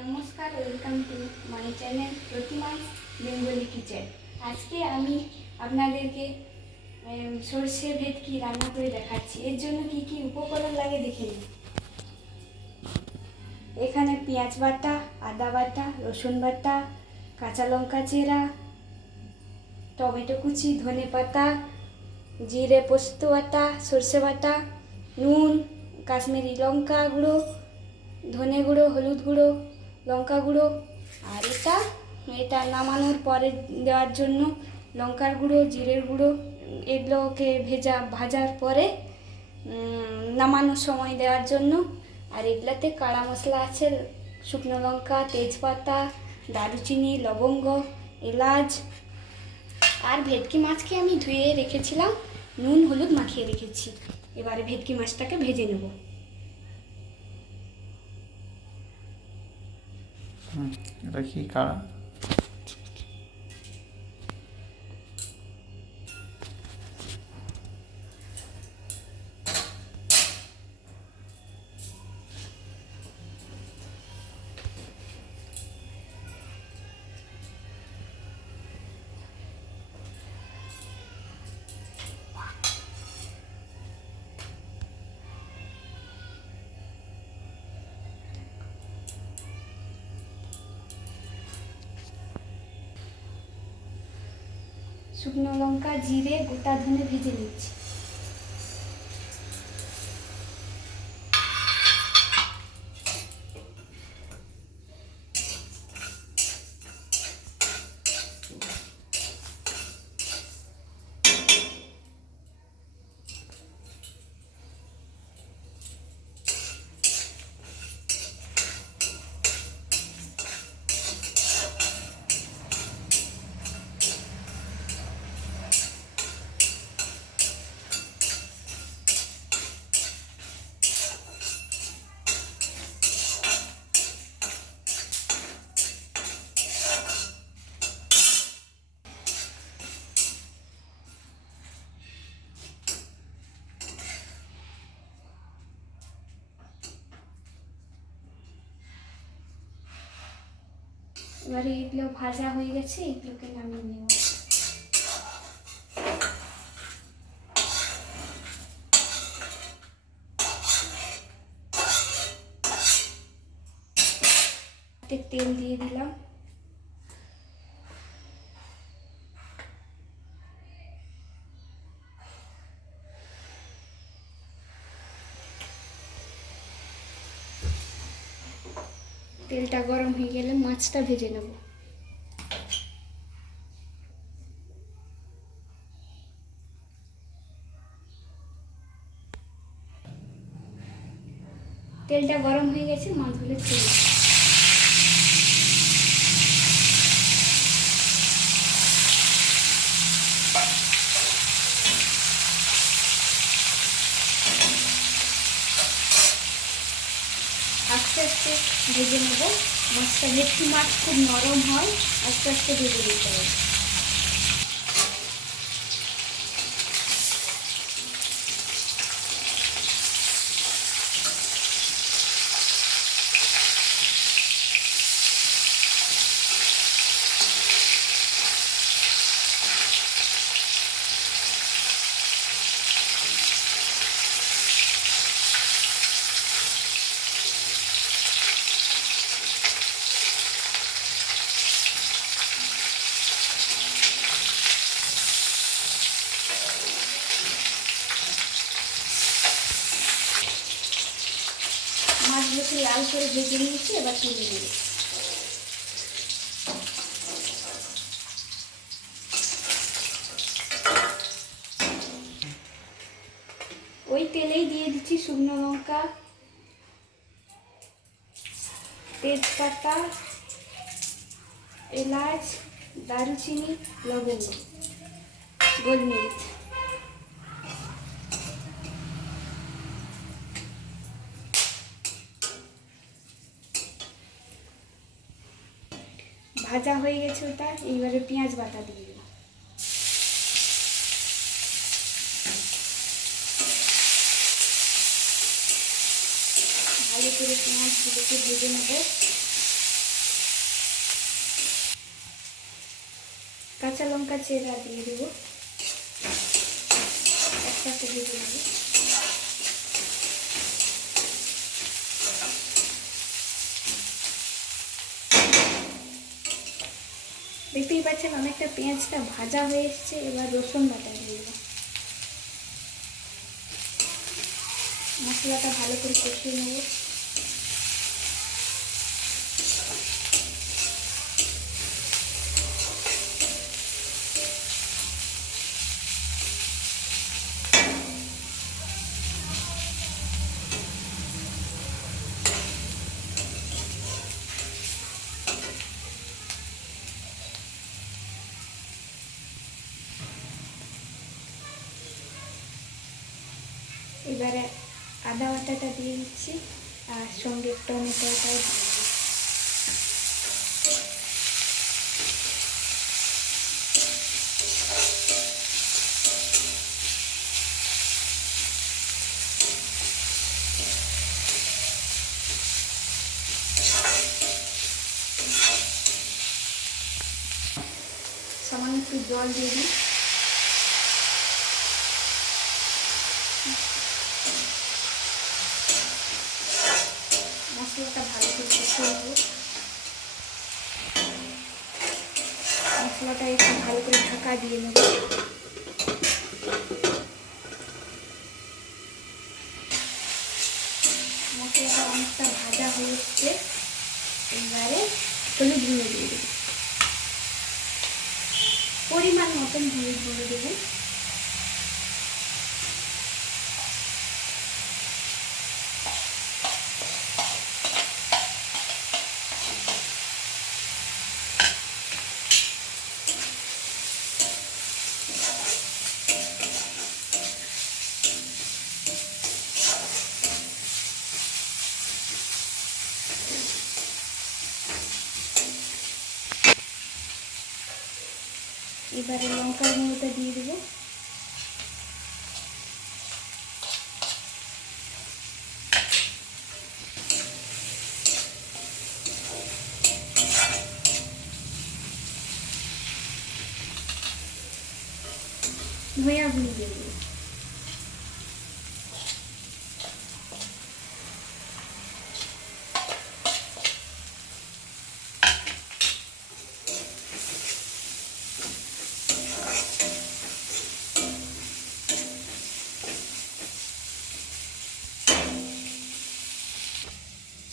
নমস্কার, welcome to my channel Pratimas Bengali kitchen. আজকে আমি আপনাদেরকে সর্ষে ভেটকি রান্না করে দেখাচ্ছি। এর জন্য কি কি উপকরণ লাগে দেখে নিন। এখানে পেঁয়াজ বাটা, আদা বাটা, রসুন বাটা, কাঁচা লঙ্কা চেরা, টমেটো কুচি, ধনে পাতা, জিরে পোস্ত বাটা, সর্ষে বাটা, নুন, কাশ্মীরি লঙ্কা গুঁড়ো, ধনে গুঁড়ো, হলুদ গুঁড়ো, লঙ্কা গুঁড়ো। আর এটা নামানোর পরে দেওয়ার জন্য লঙ্কার গুঁড়ো, জিরের গুঁড়ো। এগুলোকে ভাজার পরে নামানোর সময় দেওয়ার জন্য। আর এগুলাতে কাড়া মশলা আছে, শুকনো লঙ্কা, তেজপাতা, দারুচিনি, লবঙ্গ, এলাচ। আর ভেটকি মাছকে আমি ধুয়ে রেখেছিলাম, নুন হলুদ মাখিয়ে রেখেছি। এবারে ভেটকি মাছটাকে ভেজে নেব। এটা কি কাড়া? শুকনো লঙ্কা, জিরে, গোটা ধনে ভেজে নিচ্ছি। এবারে এগুলো ভাজা হয়ে গেছে, এগুলোকে নামিয়ে নেব। তেল দিয়ে দিলাম। তেলটা গরম হয়ে গেলে মাছটা ভেজে নেব। তেলটা গরম হয়ে গেছে, মাছগুলো ছেড়ে দিই। আস্তে আস্তে ভেজে নেব মাছটা। ভেটকি মাছ খুব নরম হয়, আস্তে আস্তে ভেজে নিতে হবে। মাছগুলোকে লাল করে ভেজে নিয়েছি, এবার তুলে নেব। ওই তেলেই দিয়ে দিচ্ছি শুকনো লঙ্কা, তেজপাতা, এলাচ, দারুচিনি, লবঙ্গ, গোলমরিচ। ভাজা হয়ে গেছে ওটা, এইবারে পেঁয়াজ বাটা দিয়ে দিলাম। ভালো করে পেঁয়াজগুলোকে ভেজে নেব। কাঁচা লঙ্কা চেরা দিয়ে দেবো, একসাথে দিয়ে দেবো। দেখতেই পাচ্ছেন অনেকটা পেঁয়াজটা ভাজা হয়ে এসছে। এবার রসুন বাটা দিয়ে দেবো। মশলাটা ভালো করে কষিয়ে নেব। এবারে আদা বাটাটা দিয়ে দিচ্ছি আর সঙ্গে টমেটোটাও দিয়ে দেবো। সামান্য একটু জল দিয়ে দিই। মশলাটা ভালো করে কষিয়ে নেব। মশলাটা একটু ভালো করে ঢাকা দিয়ে নেব। মশলাটা অনেকটা ভাজা হয়ে এসছে। এবারে হলুদ গুঁড়ো দিয়ে দেবো, পরিমাণ মতন হলুদ গুঁড়ো দেবো। এবারে লঙ্কার গুঁড়োটা দিয়ে দেবো। ধনিয়া গুঁড়ো দিয়ে দেবো।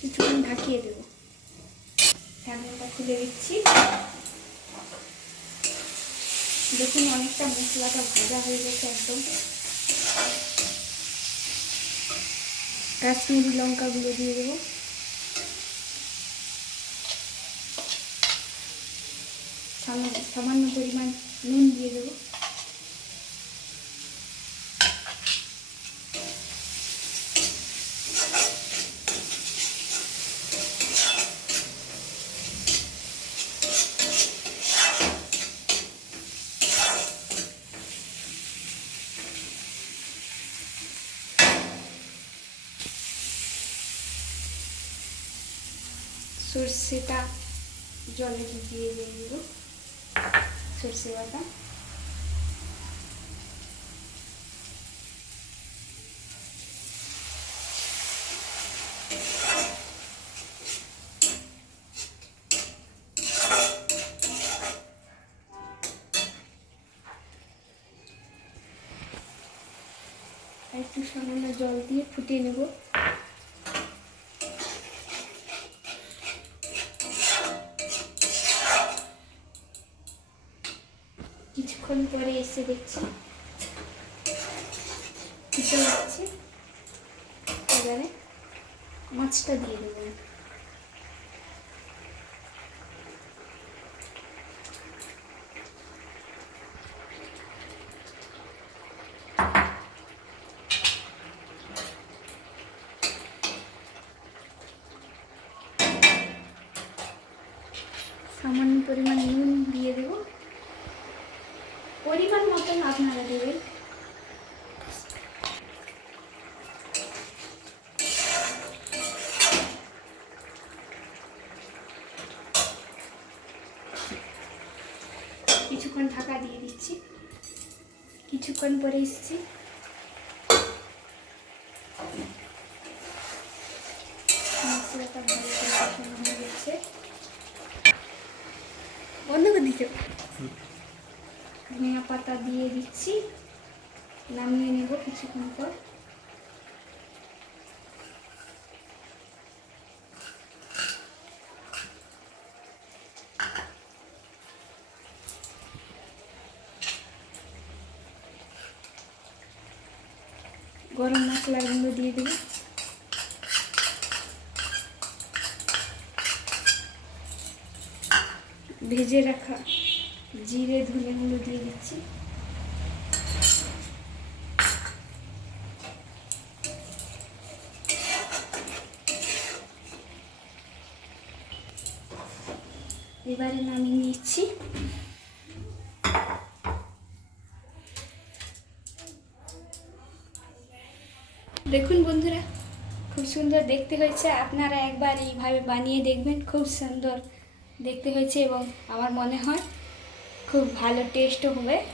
কিছুক্ষণ ঢাকিয়ে দেবো। ঢাকনাটা খুলে দিচ্ছি। দেখুন অনেকটা মশলাটা ভাজা হয়ে গেছে একদম। কাশ্মীরি লঙ্কা গুঁড়ো দিয়ে দেবো। সামান্য পরিমাণ নুন দিয়ে দেবো। সর্ষেটা জলে ভিজিয়ে দিয়ে দেবো, সর্ষে বাটা। একটু সামান্য জল দিয়ে ফুটিয়ে নেব। কিছুক্ষণ পরে এসে দেখছি ফুটে যাচ্ছে। এবারে মাছটা দিয়ে দেবো। সামান্য পরিমাণ নুন দিয়ে দেবো, পরিমাণ মতন আপনারা দেবেন। কিছুক্ষণ ঢাকা দিয়ে দিচ্ছি। কিছুক্ষণ পরে এসেছি। মশলাটা ভালো করে কষানো হয়ে গেছে। বন্ধ করে দিতে, ধনিয়া পাতা দিয়ে দিচ্ছি, নামিয়ে নেব কিছুক্ষণ পর। গরম মশলার গুঁড়ো দিয়ে দেব। ভেজে রাখা জিরে ধনে গুঁড়ো দিয়ে দিচ্ছি। এবারে নামিয়ে নিচ্ছি। দেখুন বন্ধুরা, খুব সুন্দর দেখতে হয়েছে। আপনারা একবার এইভাবে বানিয়ে দেখবেন, খুব সুন্দর দেখতে হয়েছে এবং আমার মনে হয় খুব ভালো টেস্টও হবে।